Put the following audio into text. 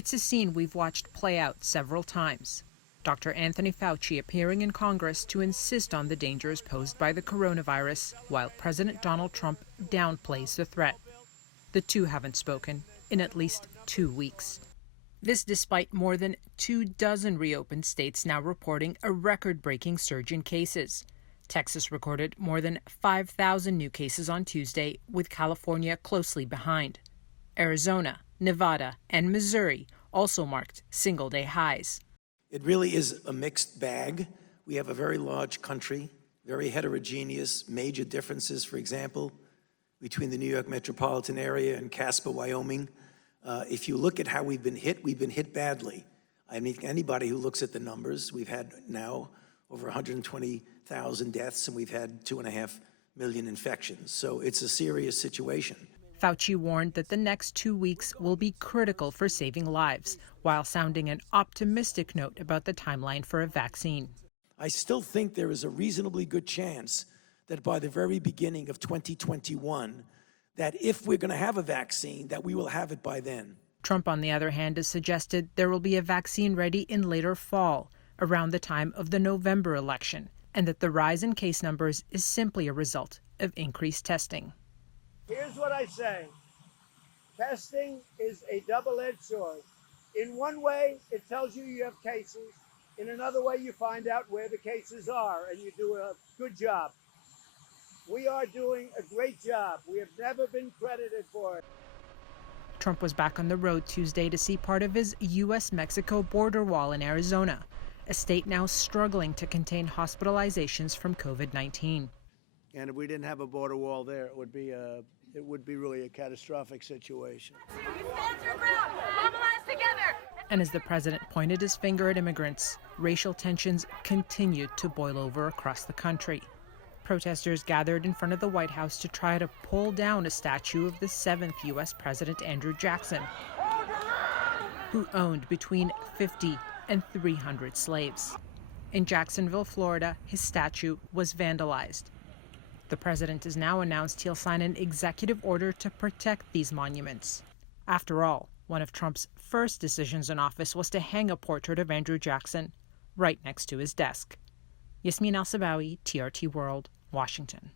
It's a scene we've watched play out several times. Dr. Anthony Fauci appearing in Congress to insist on the dangers posed by the coronavirus, while President Donald Trump downplays the threat. The two haven't spoken in at least 2 weeks. This despite more than 24 reopened states now reporting a record-breaking surge in cases. Texas recorded more than 5,000 new cases on Tuesday, with California closely behind. Arizona, Nevada, and Missouri also marked single-day highs. It really is a mixed bag. We have a very large country, very heterogeneous, major differences, for example, between the New York metropolitan area and Casper, Wyoming. If you look at how we've been hit badly. I mean, anybody who looks at the numbers, we've had now over 120,000 deaths, and we've had 2.5 million infections. So it's a serious situation. Fauci warned that the next 2 weeks will be critical for saving lives, while sounding an optimistic note about the timeline for a vaccine. I still think there is a reasonably good chance that by the very beginning of 2021, that if we're going to have a vaccine, that we will have it by then. Trump, on the other hand, has suggested there will be a vaccine ready in later fall, around the time of the November election, and that the rise in case numbers is simply a result of increased testing. Here's what I say. Testing is a double-edged sword. In one way, it tells you you have cases. In another way, you find out where the cases are, and you do a good job. We are doing a great job. We have never been credited for it. Trump was back on the road Tuesday to see part of his U.S.-Mexico border wall in Arizona, a state now struggling to contain hospitalizations from COVID-19. And if we didn't have a border wall there, it would be really a catastrophic situation. And as the president pointed his finger at immigrants, racial tensions continued to boil over across the country. Protesters gathered in front of the White House to try to pull down a statue of the 7th U.S. President Andrew Jackson, who owned between 50 and 300 slaves. In Jacksonville, Florida, his statue was vandalized. The president has now announced he'll sign an executive order to protect these monuments. After all, one of Trump's first decisions in office was to hang a portrait of Andrew Jackson right next to his desk. Yasmin Al-Sabawi, TRT World, Washington.